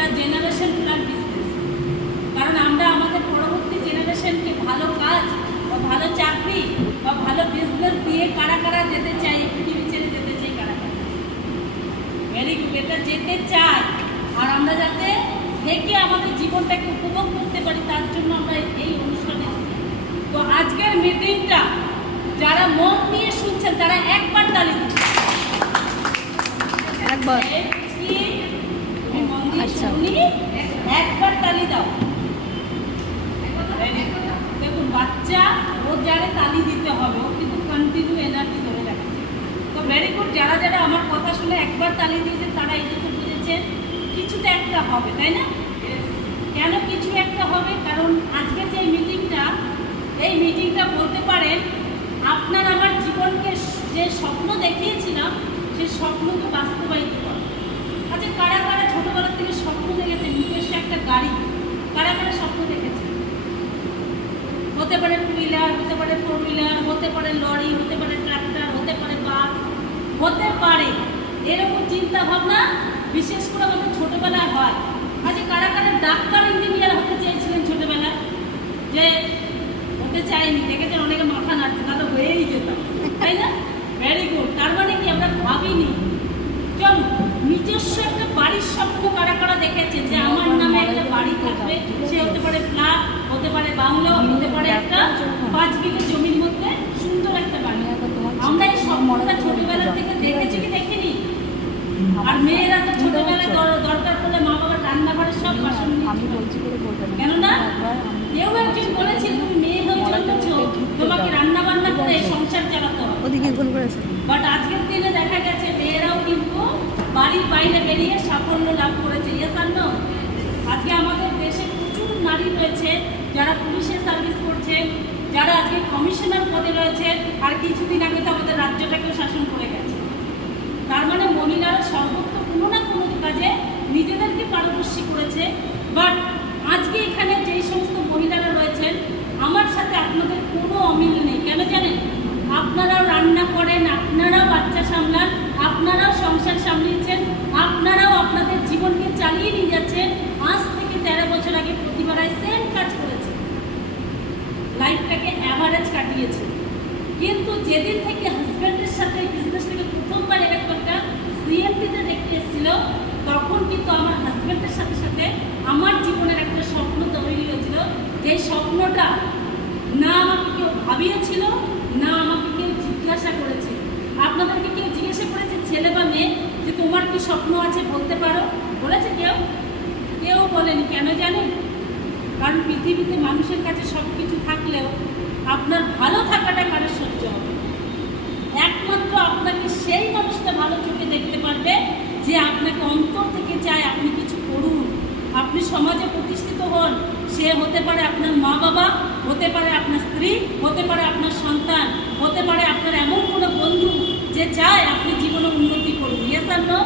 এটা generation plan business. কারণ আমরা আমাদের পরবর্তী জেনারেশনকে ভালো কাজ বা ভালো চাকরি বা ভালো বিজনেস দিয়ে কারা কারা যেতে চাই, পৃথিবী ছেড়ে যেতে চাই কারা কারা, ভেরি গুড, এটা যেতে চাই। আর আমরা যাতে থেকে আমাদের জীবনটাকে উপভোগ করতে পারি, তার জন্য আমরা এই অনুষ্ঠানে। তো আজকের মিটিংটা যারা মন দিয়ে শুনছেন তারা একবার তালি দিন, একবার মন দিয়ে শুনি, একবার তালি দাও। দেখুন বাচ্চা ও যারে তালি দিতে হবে, ও কিন্তু কন্টিনিউ এনার্জি ধরে রাখে। তো ভেরি গুড, যারা যারা আমার কথা শুনে একবার তালি দিয়েছে তারা এইটুকু বুঝেছেন কিছু তো একটা হবে, তাই না? কেন কিছু একটা হবে? কারণ আজকে যে মিটিংটা, এই মিটিংটা বলতে পারেন আপনার আমার জীবনকে যে স্বপ্ন দেখিয়েছিলাম সেই স্বপ্নকে বাস্তবায়িত করে। আচ্ছা, কারা কারা ছোটবেলা থেকে স্বপ্ন দেখেছে নিজস্ব একটা গাড়ি? কারা কারা স্বপ্ন দেখেছে? হতে পারে টু হুইলার, হতে পারে ফোর হুইলার, হতে পারে লরি, হতে পারে ট্রাক্টর, হতে পারে বাস, হতে পারে এরকম চিন্তা ভাবনা বিশেষ করে আমাদের ছোটবেলায় হয়। আচ্ছা, কারা কারা ডাক্তার ইঞ্জিনিয়ার হতে চেয়েছিলেন ছোটবেলায়? যে হতে চাইনি, দেখেছেন অনেকে মাথা নাড়ছে, তাহলে হয়েই যেতাম, তাই না? ভেরি গুড, তার মানে কি আমরা ভাবিনি। চলো, নিজস্ব একটা বাড়ির স্বপ্ন কারা কারা দেখেছেন যে আমার নামে একটা বাড়ি থাকবে? সে হতে পারে ফ্ল্যাট, হতে পারে বাংলো, হতে পারে একটা 5 বিঘে জমির মধ্যে সুন্দর একটা বাড়ি। আমরা এই স্বপ্নটা ছোটবেলা থেকে দেখেছি কি দেখিনি? আর মেয়েরা তো ছোটবেলায় দরকার পড়লে মা বাবার রান্নাঘরের সব বাসন কেন না? কেউ একজন বলেছে তুমি মেয়ে হয়ে জন্মেছো, তোমাকে রান্না বান্না করে সংসার চালাতে হবে। বাট আজকের দিনে দেখা গেছে মেয়েরাও কিন্তু বাড়ির বাইরে বেরিয়ে সাফল্য লাভ করেছে। আজকে আমাদের দেশে প্রচুর নারী রয়েছে যারা পুলিশে সার্ভিস করছে, যারা আজকে কমিশনার পদে রয়েছে, আর কিছুদিন আগে তো আমাদের রাজ্যটাকেও শাসন করে গেছে। তার মানে মহিলারা সর্বত্র কোনো না কোনো কাজে নিজেদেরকে পারদর্শী করেছে। বাট আজকে এখানে যেই সমস্ত মহিলারা রয়েছেন আমার সাথে আপনাদের কোনো অমিল নেই। কেন জানেন? আপনারাও রান্না করেন, আপনারাও বাচ্চা সামলান, আপনারাও সংসার সামলিয়েছেন, আপনারাও আপনাদের জীবনকে চালিয়ে নিয়ে যাচ্ছেন। আজ থেকে 13 বছর আগে প্রতিবারায় সেম কাজ করেছে, লাইফটাকে অ্যাভারেজ কাটিয়েছে। কিন্তু যেদিন থেকে হাজব্যান্ডের সাথে বিজনেসটাকে প্রথমবার এরকম একটা সিএমপিতে দেখতে এসেছিল, তখন কিন্তু আমার হাজব্যান্ডের সাথে সাথে আমার জীবনের একটা স্বপ্ন তৈরি হয়েছিল। যে স্বপ্নটা না আমাকে কেউ ভাবিয়েছিল, না আমাকে কেউ জিজ্ঞাসা করেছে। আপনাদেরকে কেউ জিজ্ঞাসা করেছে ছেলে বা মেয়ে যে তোমার কি স্বপ্ন আছে বলতে পারো? বলেছে কেউ? কেউ বলেনি। কেন জানেন? কারণ পৃথিবীতে মানুষের কাছে সব কিছু থাকলেও আপনার ভালো থাকাটা কারোর সহ্য হবে। একমাত্র আপনাকে সেই মানুষটা ভালো চোখে দেখতে পারবে যে আপনাকে অন্তর থেকে চায় আপনি কিছু করুন, আপনি সমাজে প্রতিষ্ঠিত হন। সে হতে পারে আপনার মা বাবা, হতে পারে আপনার স্ত্রী, হতে পারে আপনার সন্তান, হতে পারে আপনার এমন কোনো বন্ধু যে চায় আপনি জীবনে উন্নতি করুন। Yes R no?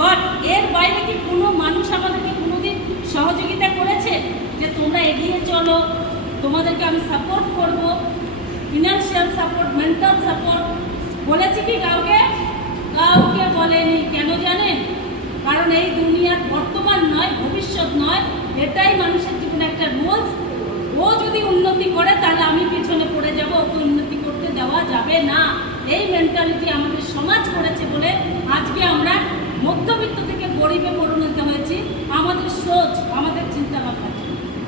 বাট এর বাইরে কি কোনো মানুষ আমাদেরকে কোনোদিন সহযোগিতা করেছে যে তোমরা এগিয়ে চলো, তোমাদেরকে আমি সাপোর্ট করব, ফিনান্সিয়াল সাপোর্ট, মেন্টাল সাপোর্ট বলেছি কি কাউকে? কাউকে বলেনি। কেন জানেন? কারণ এই দুনিয়ার বর্তমান নয়, ভবিষ্যৎ নয়, এটাই মানুষের জীবনে একটা রুলস। ও যদি উন্নতি করে তাহলে আমি পিছনে পড়ে যাব, ওকে উন্নতি করতে দেওয়া যাবে না। এই মেন্টালিটি আমাদের সমাজ করেছে বলে আজকে আমরা মধ্যবিত্ত থেকে গরিবে পরিণত হয়েছি। আমাদের সোচ, আমাদের চিন্তা ভাবনা।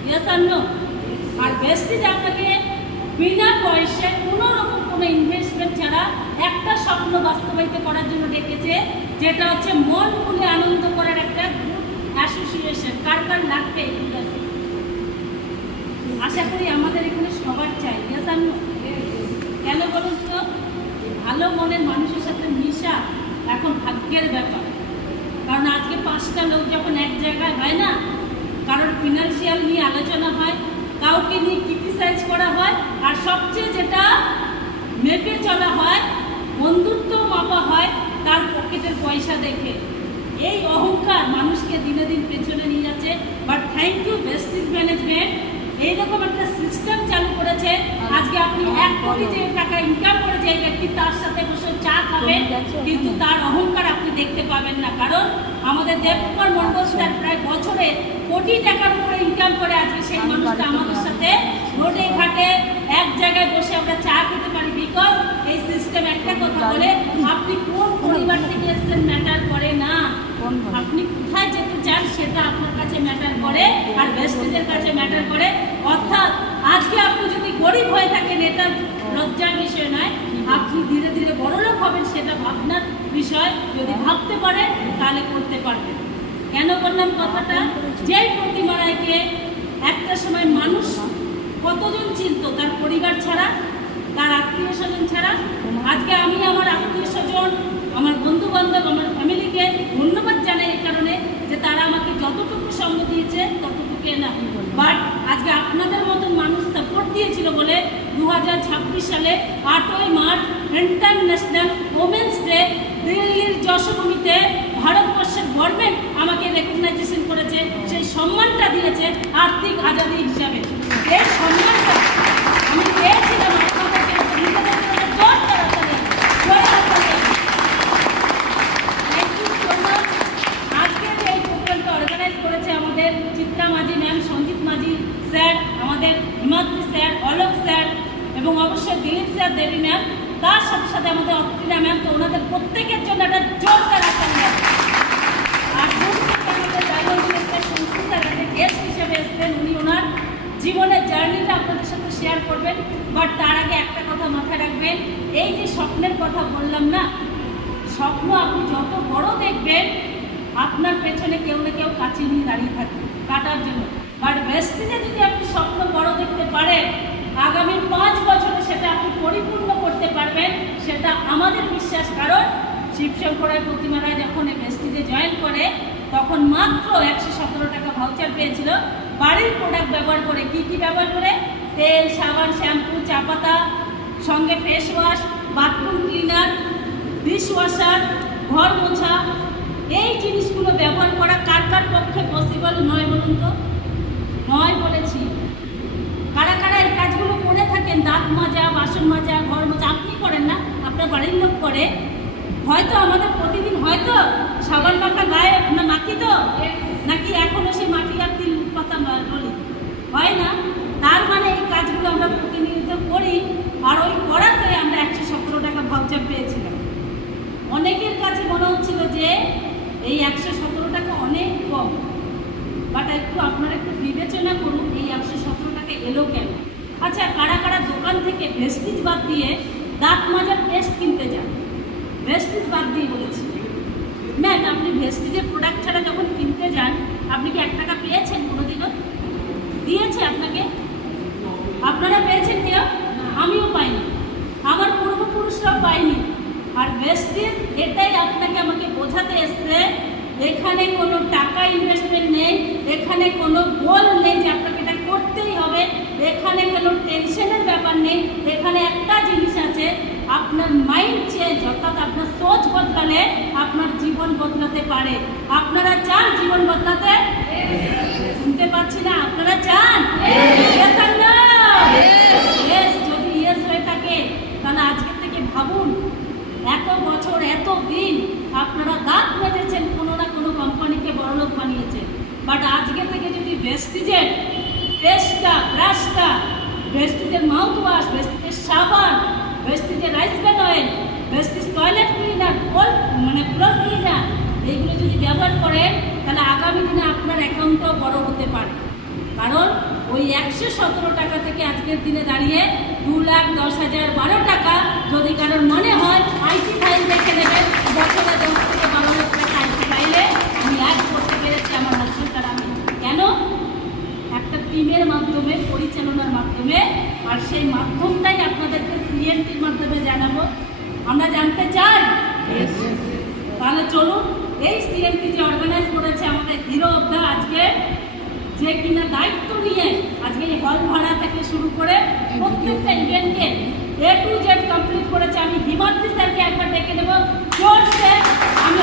ইয়েস আর নো? আর বেস্টিজ আপনাকে বিনা পয়সায় কোনো রকম কোনো ইনভেস্টমেন্ট ছাড়া একটা স্বপ্ন বাস্তবায়িত করার জন্য ডেকেছে, যেটা হচ্ছে মন খুলে আনন্দ করার একটা গ্রুপ অ্যাসোসিয়েশন। কার কার লাগবে? আশা করি আমাদের এখানে সবার চাই। ইয়েস আর নো? কেন বলুন তো? ভালো মনের মানুষের সাথে মিশা এখন ভাগ্যের ব্যাপার। কারণ আজকে 5টা লোক যখন এক জায়গায় হয় না, কারোর ফিনান্সিয়াল নিয়ে আলোচনা হয়, কাউকে নিয়ে ক্রিটিসাইজ করা হয়, আর সবচেয়ে যেটা মেপে চলা হয়, বন্ধুত্ব মাপা হয় তার পকেটের পয়সা দেখে। এই অহংকার মানুষকে দিনে দিন পেছনে নিয়ে যাচ্ছে। But thank you besties management, এইরকম একটা সিস্টেম চালু করেছে। আজকে আপনি 1 কোটি যে টাকা ইনকাম করে যে ব্যক্তি তার সাথে বসে চা খাবেন, কিন্তু তার অহংকার আপনি দেখতে পাবেন না। কারণ আমাদের দেবকুমার মণ্ডল স্যার প্রায় বছরে কোটি টাকার উপরে ইনকাম করে আজকে সেই মানুষটা আমাদের সাথে রোডে ঘাটে এক জায়গায় বসে আমরা চা খেতে পারি। বিকজ এই সিস্টেম একটা কথা বলে, আপনি কোন পরিবার থেকে এসেছেন ম্যাটার করে না, আপনি কোথায় যেতে চান সেটা আপনার কাছে ম্যাটার করে, আর ভেস্টিজের কাছে ম্যাটার করে। অর্থাৎ আজকে আপনি যদি গরিব হয়ে থাকেন এটা লজ্জার বিষয় নয়, আপনি ধীরে ধীরে বড়লোক হবেন সেটা ভাবনার বিষয়। যদি ভাবতে পারেন তাহলে করতে পারবেন। কেন বললাম কথাটা? যেই প্রতিমা রায়কে একটা সময় মানুষ কতজন চিনত তার পরিবার ছাড়া, তার আত্মীয় স্বজন ছাড়া। আজকে আমি আমার আত্মীয় স্বজন, আমার বন্ধু বান্ধব, আমার ফ্যামিলিকে ধন্যবাদ জানাই এই কারণে যে তারা আমাকে যতটুকু সঙ্গ দিয়েছে ততটুকু না। বাট আজকে আপনাদের মতন মানুষ সাপোর্ট দিয়েছিল বলে 2026 সালে 8ই মার্চ ইন্টারন্যাশনাল ওমেন্স ডে দিল্লির যশোভূমিতে ভারতবর্ষের গভর্নমেন্ট আমাকে রেকগনাইজেশন করেছে, সেই সম্মানটা দিয়েছে আর্থিক আজাদি হিসাবে। এই সম্মানটা আমি পেয়েছিলাম আপনাদেরকে আজকে যে এই প্রোগ্রামটা অর্গানাইজ করেছে আমাদের চিত্রা মাঝি ম্যাম, সঞ্জিত মাঝি স্যার, আমাদের হিমাদ্রি স্যার, অলোক স্যার এবং অবশ্যই দিলীপ স্যার, দেবী ম্যাম, তার সাথে সাথে আমাদের অত্রিরা ম্যাম, তো ওনাদের প্রত্যেকের জন্য একটা জোরদার আসান। আর আমাদের সঞ্জিত স্যার গেস্ট হিসেবে এসেছেন, উনি ওনার জীবনের জার্নিটা আপনাদের সাথে শেয়ার করবেন। বাট তার আগে একটা কথা মাথায় রাখবেন, এই যে স্বপ্নের কথা বললাম না, স্বপ্ন আপনি যত বড় দেখবেন আপনার পেছনে কেউ না কেউ কাছে নিয়ে দাঁড়িয়ে থাকবে কাটার জন্য। বাট ভেস্টিজে যদি আপনি স্বপ্ন বড় দেখতে পারেন, আগামী 5 বছরে সেটা আপনি পরিপূর্ণ করতে পারবেন, সেটা আমাদের বিশ্বাস। কারণ শিবশঙ্কর রায়, প্রতিমা রায় যখন এই ভেস্টিজে জয়েন করে তখন মাত্র 117 টাকা ভাউচার পেয়েছিল বাড়ির প্রোডাক্ট ব্যবহার করে। কি কি ব্যবহার করে? তেল, সাবান, শ্যাম্পু, চা পাতা, সঙ্গে face wash, bathroom cleaner, dish washer, ঘর মোছা, এই জিনিসগুলো ব্যবহার করা কার কার পক্ষে পসিবল নয় বলুন তো? নয় বলেছি। কারা কারা এই কাজগুলো করে থাকেন? দাঁত মাজা, বাসন মাজা, ঘর মোছা আপনি করেন না, আপনার বাড়ির লোক করে। হয়তো আমাদের প্রতিদিন হয়তো সাবান মাখা গায়ে না মাখি তো, নাকি এখনো সেই মাটি আর তিল পাতা বলি হয় না? তার মানে এই কাজগুলো আমরা প্রতিনিয়ত করি, আর ওই করাতে আমরা 117 টাকা ভাউচার পেয়েছিলাম। অনেকের কাছে মনে হচ্ছিল যে এই 117 টাকা অনেক কম, বাট একটু আপনারা একটু বিবেচনা করুন এই 117 টাকা এলো কেন। আচ্ছা, কারা কারা দোকান থেকে ভেস্টিজ বাদ দিয়ে দাঁত মাজার পেস্ট কিনতে যান? ভেস্টিজ বাদ দিয়ে বলেছি ম্যাম, আপনি ভেস্টিজের প্রোডাক্ট ছাড়া যখন কিনতে যান আপনি কি 1 টাকা পেয়েছেন কোনোদিনও? দিয়েছে আপনাকে? আপনারা পেয়েছেন কেউ? আমিও পাইনি, আমার পূর্বপুরুষরা পাইনি। আর ভেস্টিজ এটাই আপনাকে আমাকে বোঝাতে এসছে, এখানে কোনো টাকা ইনভেস্টমেন্ট নেই, এখানে কোনো গোল নেই যে আপনাকে এটা করতেই হবে, এখানে কোনো টেনশনের ব্যাপার নেই। এখানে একটা জিনিস আছে, আপনার মাইন্ড চেঞ্জ, অর্থাৎ আপনার সোচ বদলালে আপনার জীবন বদলাতে পারে। আপনারা চান জীবন বদলাতে? শুনতে পাচ্ছি না, আপনারা চান? যদি ইয়েস হয়ে থাকে তাহলে আজকে থেকে ভাবুন, এত বছর এত দিন আপনারা দাঁত মেজেছেন, কোনো না কোনো কোম্পানিকে বড়লোক বানিয়েছেন। বাট আজকে থেকে যদি ভেস্টিজের পেস্টটা, ব্রাশটা, ভেস্টিজের মাউথ ওয়াশ, ভেস্টিজের সাবান, ভেস্টিজের rice bran oil, Vestige toilet cleaner, floor cleaner, এইগুলো যদি ব্যবহার করেন তাহলে আগামী দিনে আপনার অ্যাকাউন্টটাও বড় হতে পারে। কারণ ওই 117 টাকা থেকে আজকের দিনে দাঁড়িয়ে 2,10,012 টাকা যদি কারোর মনে হয় আইটি ফাইল দেখে নেবেন, বছরে 10 থেকে 12 লাখ টাকা আইটি ফাইলে আমি অ্যাড করতে পেরেছি আমার হাজবেন্ড আর আমি। কেন? একটা টিমের মাধ্যমে, পরিচালনার মাধ্যমে, আর সেই মাধ্যমটাই আপনাদেরকে সিএনটির মাধ্যমে জানাবো। আমরা জানতে চাই? তাহলে চলুন, এই সিএনটি যে অর্গানাইজ করেছে আমাদের হিরো অফ দ্য, আজকে যে কিনা দায়িত্ব নিয়ে আজকে এই হল ভাড়া থেকে শুরু করে প্রত্যেকটা ইভেন্টকে A to Z কমপ্লিট করেছে। আমি হিমাদ্রি স্যারকে একবার ডেকে নেব, জোরসে আমি